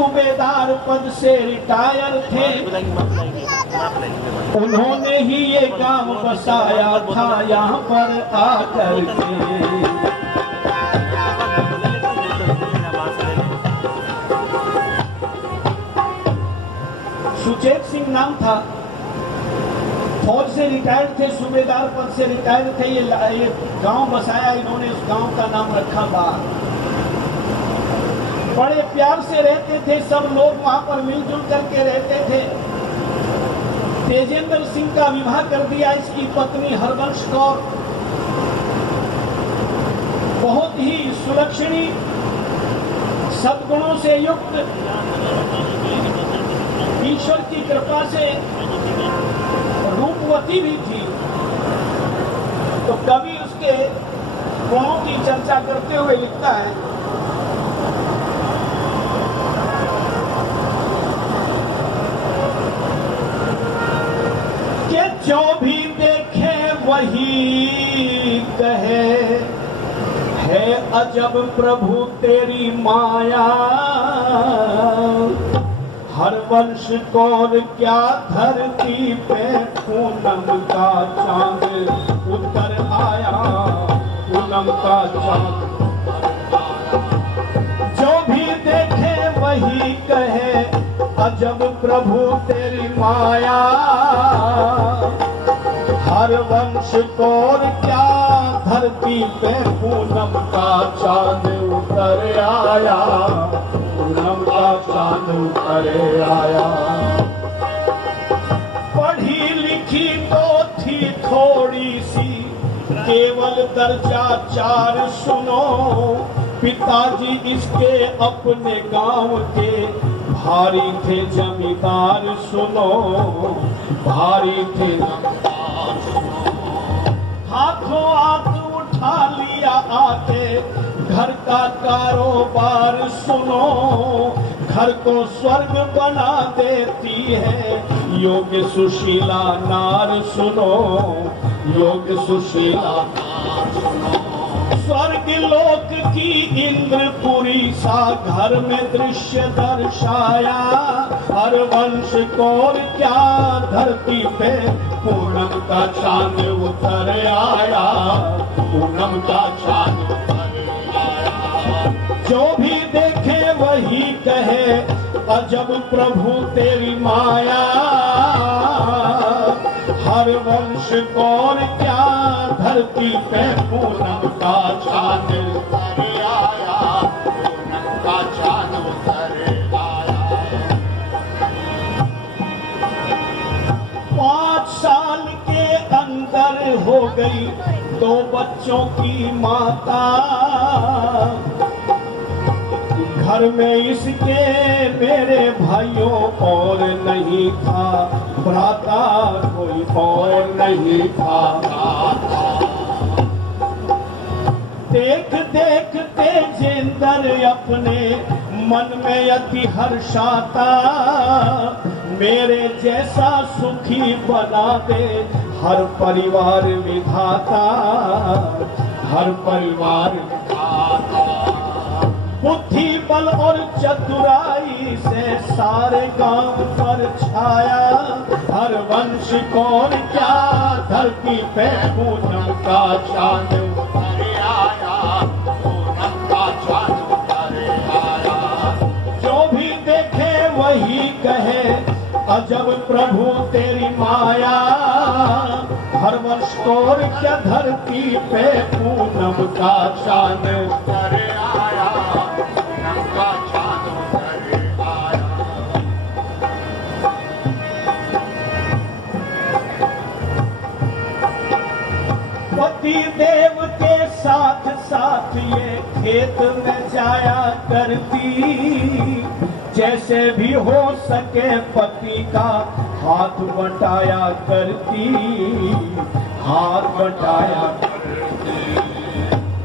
सूबेदार पद से रिटायर थे, उन्होंने ही ये गांव बसाया था यहाँ पर आकर के। सुचेत सिंह नाम था, फौज से रिटायर्ड थे, सूबेदार पद से रिटायर्ड थे। ये गांव बसाया इन्होंने, उस गांव का नाम रखा बार। बड़े प्यार से रहते थे, सब लोग वहां पर मिलजुल करके रहते थे। तेजेंद्र सिंह का विवाह कर दिया इसकी पत्नी हरवंश कौर, बहुत ही सुलक्षणी, सद्गुणों से युक्त, ईश्वर की कृपा से रूपवती भी थी। तो कवि उसके गुणों की चर्चा करते हुए लिखता है, कि जो भी देखे वही कहे, है अजब प्रभु तेरी माया। हरवंश कौर क्या धरती पे पूनम का चांद उतर आया, पूनम का चांद। जो भी देखे वही कहे, अजब प्रभु तेरी माया। हरवंश कौर क्या धरती पे पूनम का चांद उतर आया, पूनम का चांद उतर आया। पढ़ी लिखी तो थी थोड़ी सी, केवल दर्जा 4 सुनो। पिताजी इसके अपने गांव के भारी थे जमींदार सुनो, भारी थे। हाथों हाथ उठा लिया आके, घर का कारोबार सुनो। घर को स्वर्ग बना देती है योग्य सुशीला नार सुनो, योग्य सुशीला नार सुनो। स्वर्ग लोक की इंद्रपुरी सा घर में दृश्य दर्शाया। हरवंश कौर क्या धरती पे पूनम का चांद उतर आया, पूनम का चांद उतर आया। जो भी देखे वही कहे, अजब प्रभु तेरी माया। हरवंश कौर क्या धरती पे पूनम का चांद उतर आया, पूनम का चांद उतर आया। 5 साल के अंदर हो गई 2 बच्चों की माता। घर में इसके मेरे भाइयों और नहीं था भ्राता, कोई और नहीं था। देख देख तेजेंद्र अपने मन में अति हर्षाता। मेरे जैसा सुखी बना दे हर परिवार विधाता, हर परिवार विधाता। बुद्धि बल और चतुराई से सारे गांव पर छाया। हरवंश कौर क्या धरती पे पूनम का चांद उतर आया, पूनम का चांद उतर आया। जो भी देखे वही कहे, अजब प्रभु तेरी माया। हरवंश कौर क्या धरती पे पूनम का चांद उतर आया, पूनम का चांद उतर आया। पति देव के साथ साथ ये खेत में जाया करती। जैसे भी हो सके पति का हाथ बटाया करती, हाथ बटाया करती।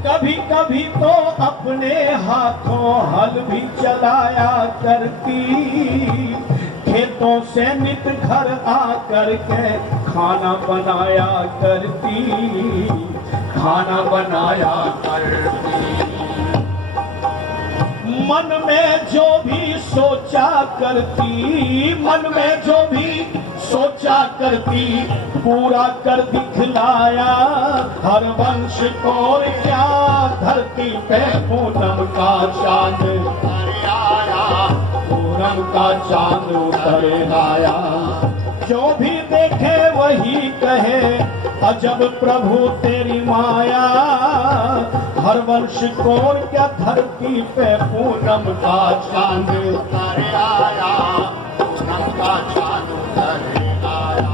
कभी कभी तो अपने हाथों हल भी चलाया करती। खेतों से नित घर आकर के खाना बनाया करती, खाना बनाया करती। मन में जो भी सोचा करती, मन में जो भी सोचा करती, पूरा कर दिखलाया। हर वंश को क्या धरती पे पूनम का चांद आया, पूनम का चांद उतर आया। जो भी देखे वही कहे अजब प्रभु तेरी माया। हर वंश को क्या धरती पे पूनम का चांद उतर आया, पूनम का चांद उतर आया।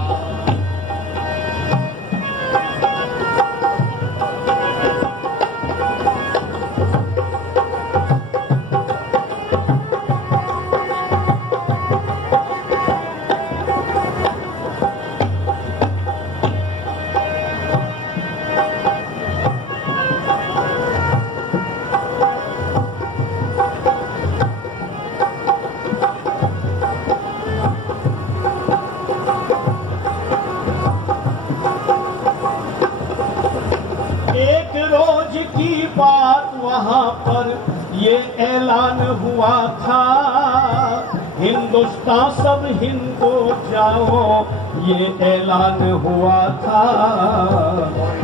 बात वहां पर ये ऐलान हुआ था, हिंदुस्तान सब हिंदू जाओ, ये ऐलान हुआ था,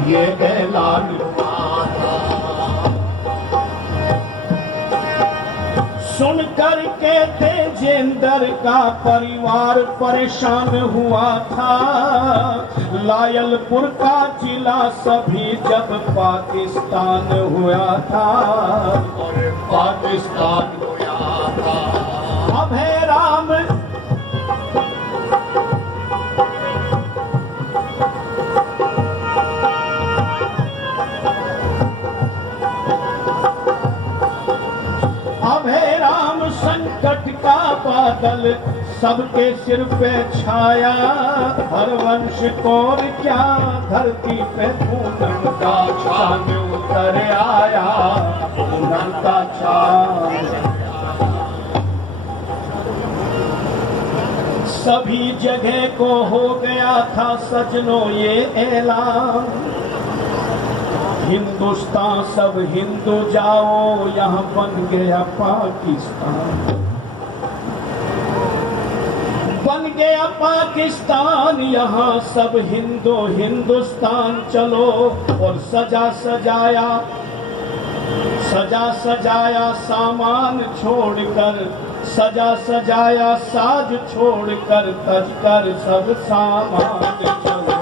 ये ऐलान हुआ था। सुनकर के तेजेंद्र का परिवार परेशान हुआ था। लायलपुर का जिला सभी जब पाकिस्तान हुआ था, और पाकिस्तान हुआ था। अभय राम संकट का बादल सबके सिर पे छाया। हर वंश को क्या धरती पे पूनम का चांद उतर आया, पूनम का चांद। सभी जगह को हो गया था सजनों ये ऐलान, हिंदुस्तान सब हिंदू जाओ, यहाँ बन गया पाकिस्तान, बन गया पाकिस्तान। यहाँ सब हिंदू हिंदुस्तान चलो। और सजा सजाया सामान छोड़कर, सजा सजाया साज छोड़कर, तजकर सब सामान चलो।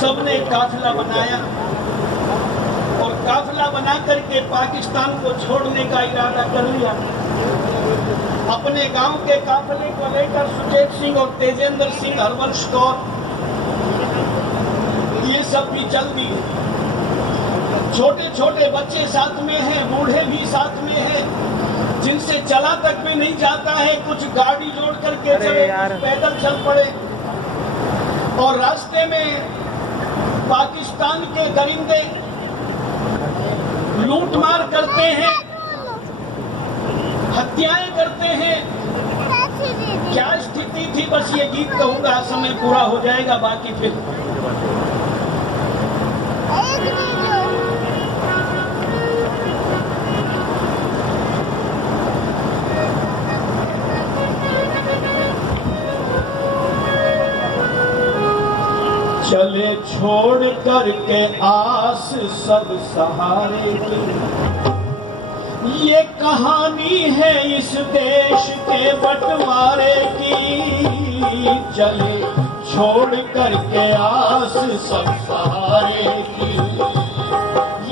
सबने काफिला बनाया और काफिला बना करके पाकिस्तान को छोड़ने का इरादा कर लिया। अपने गांव के काफिले को लेकर सुचेत सिंह और तेजेंद्र सिंह, हरवंश कौर, ये सब भी चल दिए। छोटे छोटे बच्चे साथ में हैं, बूढ़े भी साथ में हैं, जिनसे चला तक भी नहीं जाता है। कुछ गाड़ी जोड़ करके चले, कुछ पैदल चल पड़े। और रास्ते में पाकिस्तान के दरिंदे लूटमार करते हैं, हत्याएं करते हैं। क्या स्थिति थी, बस ये गीत कहूंगा, समय पूरा हो जाएगा, बाकी फिर चले छोड़ करके आस सब सहारे की। ये कहानी है इस देश के बंटवारे की। चले छोड़ करके आस सब सहारे की।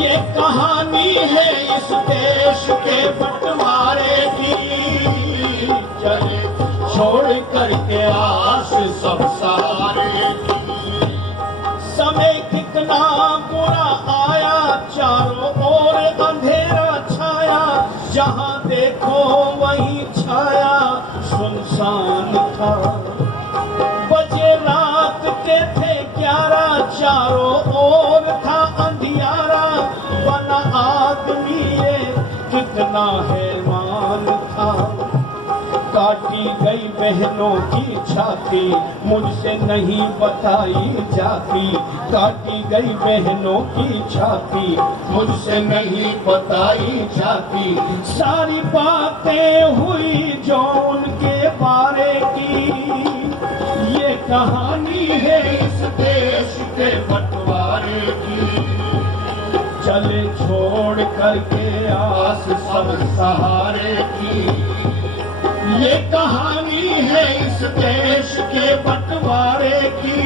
ये कहानी है इस देश के बंटवारे की। चले छोड़ करके आस सब सहारे की। समय कितना बुरा आया, चारों ओर अंधेरा छाया। जहां देखो वहीं छाया सुनसान था। बजे रात के थे 11, चारों ओर था अंधियारा। बना आदमी ये कितना हैरान था। काटी गई बहनों की छाती, मुझसे नहीं बताई जाती। काटी गई बहनों की छाती, मुझसे नहीं बताई जाती। सारी बातें हुई जो उनके बारे की, ये कहानी है इस देश के बंटवारे की। चले छोड़ करके आस सब सहारे की, ये कहानी है इस देश के बंटवारे की।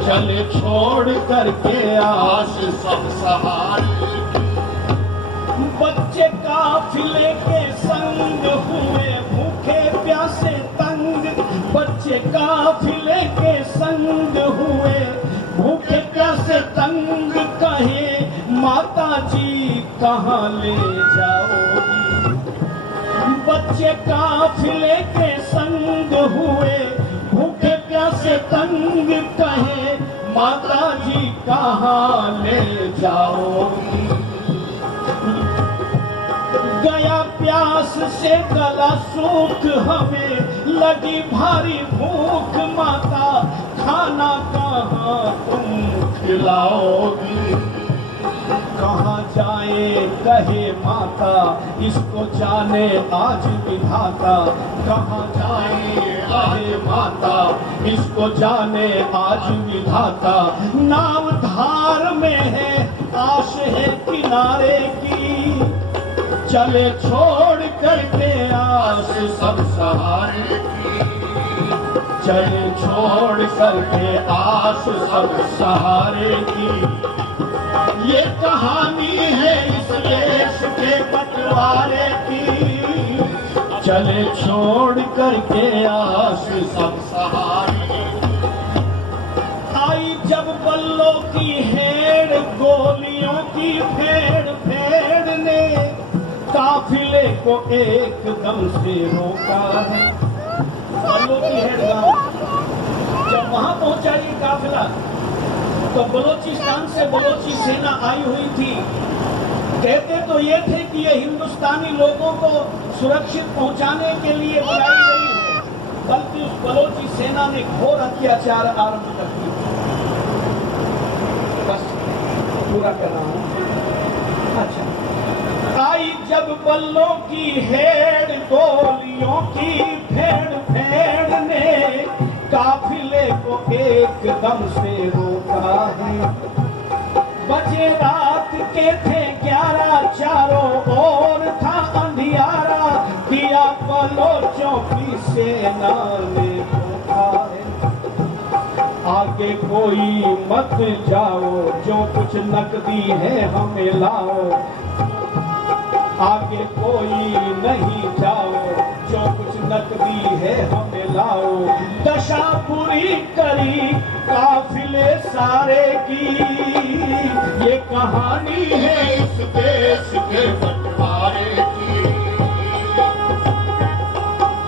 चले छोड़ करके आस सब सहारे की। बच्चे काफिले के संग हुए भूखे प्यासे तंग, बच्चे काफिले के संग हुए भूखे प्यासे तंग। कहे माता जी कहाँ ले जाओगी, बच्चे काफिले के संग हुए भूखे प्यासे तंग। कहे माता जी कहाँ ले जाओगी। गया प्यास से गला सूख, हमें लगी भारी भूख। माता खाना कहाँ तुम खिलाओगी, कहाँ जाए कहे माता इसको जाने आज विधाता। कहाँ जाए कहे माता इसको जाने आज विधाता। नाव धार में है आश है किनारे की, चले छोड़ करके आस सब सहारे की। चले छोड़ करके आस सब सहारे की। ये कहानी है इस देश के बंटवारे की। चले छोड़ करके आस सब सहारे। आई जब बल्लों की हेड़, गोलियों की फेड़ फेड़ ने काफिले को एकदम से रोका है। बल्लों की हेड़ गांव जब वहां पहुंचा ये काफिला, तो बलोचिस्तान से बलोची सेना आई हुई थी। कहते तो ये थे कि ये हिंदुस्तानी लोगों को सुरक्षित पहुंचाने के लिए बुलाई गई है, बल्कि उस बलोची सेना ने घोर अत्याचार आरंभ कर दिए। बस पूरा कर रहा हूं। अच्छा, आई जब बल्लों की हेड़, गोलियों की फेड़ फेड़ ने काफिले को एकदम से रोका है। बजे रात के थे 11, चारों ओर था अंधियारा। दिया बलोचों की सेना ने धोखा है। आगे कोई मत जाओ, जो कुछ नकदी है हमें लाओ। आगे कोई नहीं जाओ, जो कुछ नकदी है हमें लाओ। दशा पूरी करी काफिले सारे की, ये कहानी है इस देश के बंटवारे की।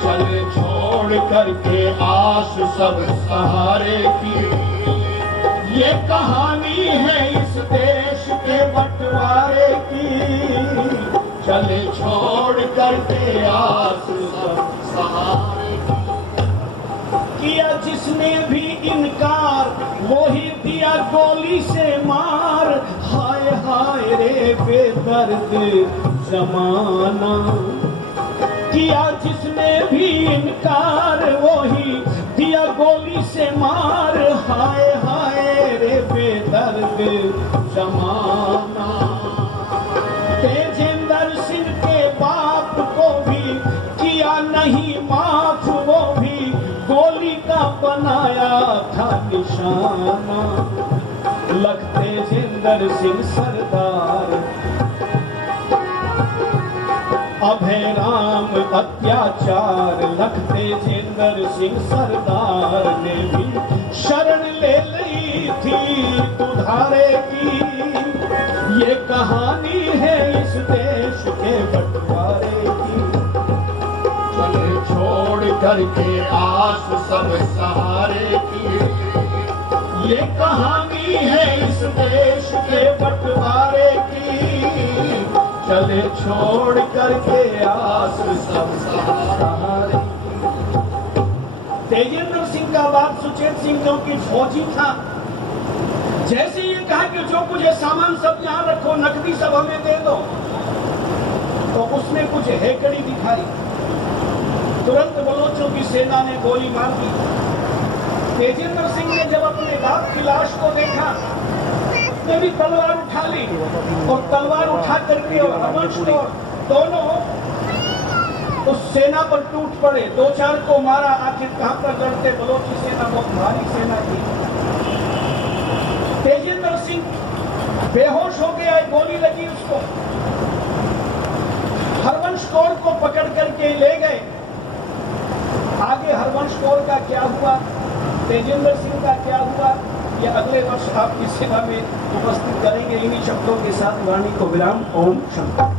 चले छोड़ करके आस सब सहारे की, ये कहानी है इस देश के बंटवारे की। चले छोड़ करके आस सब सहारे किया। जिसने भी इनकार वो ही दिया गोली से मार। हाय हाय रे बेदर्द जमाना। किया जिसने भी इनकार वो ही दिया गोली से मार। हाय हाय रे बेदर्द जमाना। तेजेंद्र सिंह के बाप को भी किया नहीं माफ, वो भी गोली का बनाया था निशाना। लख तेजेंद्र सिंह सरदार, अभय राम अत्याचार। लख तेजेंद्र सिंह सरदार ने भी शरण ले ली थी दुधारे की। ये कहानी है इस देश के बंटवारे की। चले छोड़ करके आस सब सहारे की, ये कहानी है इस देश के बंटवारे की। चले छोड़ करके आस सब सहारे। तेजेंद्र सिंह का बाप सुचेत सिंह जो कि फौजी था, जैसे ये कहा कि जो कुछ है सामान सब यहाँ रखो, नकदी सब हमें दे दो, तो उसमें कुछ हेकड़ी दिखाई। तुरंत बलोचों की सेना ने गोली मार दी। तेजेंद्र सिंह ने जब अपने बाप की लाश को देखा, उसने भी तलवार उठा ली और तलवार उठा करके और हवंश को दोनों उस सेना पर टूट पड़े। 2-4 को मारा। आखिर कहां पर लड़ते? बलोची सेना बहुत भारी सेना थी। तेजेंद्र सिंह बेहोश हो गया, गोली लगी उसको। हरवंश कौर को पकड़ करके ले गए। आगे हरवंश कौर का क्या हुआ, तेजेंद्र सिंह का क्या हुआ, यह अगले वर्ष आपकी सेवा में उपस्थित करेंगे। इन्हीं शब्दों के साथ वाणी को विराम। ओम शंकर।